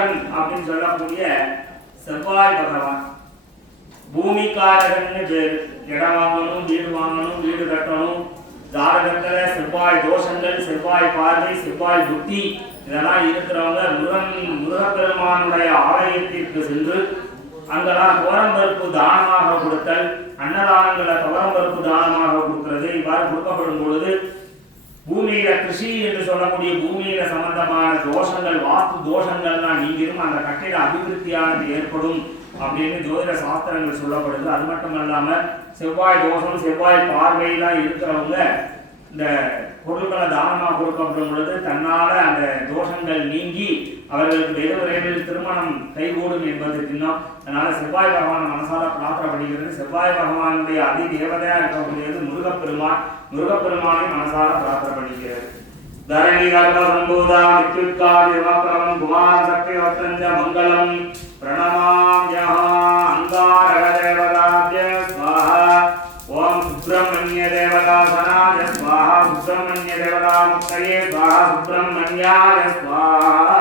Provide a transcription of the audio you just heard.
அப்படின்னு சொல்லக்கூடிய செவ்வாய் பகவான் பூமிக்காரகன்னு பேர். இடம் வாங்கணும், வீடு கட்டணும், ஜாதகத்துல செவ்வாய் தோஷங்கள், செவ்வாய் பார்வை, செவ்வாய் புத்தி இதெல்லாம் இருக்கிறவங்க முருகப்பெருமானுடைய ஆலயத்திற்கு சென்று அங்கெல்லாம் துவரம்பருப்பு தானமாக கொடுத்தல், அன்னதானங்களை துவரம்பருப்பு தானமாக கொடுக்கிறது. இவ்வாறு கொடுக்கப்படும் பொழுது பூமியில கிருஷி என்று சொல்லக்கூடிய பூமியில சம்பந்தமான தோஷங்கள், வாஸ்து தோஷங்கள்லாம் நீங்கிடும், அந்த கட்டிட அபிவிருத்தியானது ஏற்படும் அப்படின்னு ஜோதிட சாஸ்திரங்கள் சொல்லப்படுது. அது மட்டும் இல்லாம செவ்வாய் தோஷம், செவ்வாய் பார்வையெல்லாம் இருக்கிறவங்க இந்த பொருட்களை தானமாக கொடுக்கப்படும் பொழுது தன்னால அந்த தோஷங்கள் நீங்கி அவர்களுக்கு வெகு விரைவில் திருமணம் கைகூடும் என்பது தின்னம். அதனால செவ்வாய் பகவான் மனசால பிரார்த்தனைப்படுகிறது. செவ்வாய் பகவானுடைய அதி தேவதையா இருக்கக்கூடியது முருகப்பெருமான். முருகப்பெருமானை மனசால பிரார்த்தனைப்படுகிறது. தரணி கர்ப்ப சம்பூதா வித்யுத்கா விவாக்ரமம் குமார் சக்தி வத்ரஞ்ச மங்களம் பிரணமாம்யஹ அங்காரக தேவதாப்ய ஸ்வாஹா. ஓம் சுப்ரமண்ய தேவதாசனாய ஸ்வாஹா. சுப்ரமண்ய தேவதா முக்தயே ஸ்வாஹா. சுப்ரமண்யாய ஸ்வாஹா.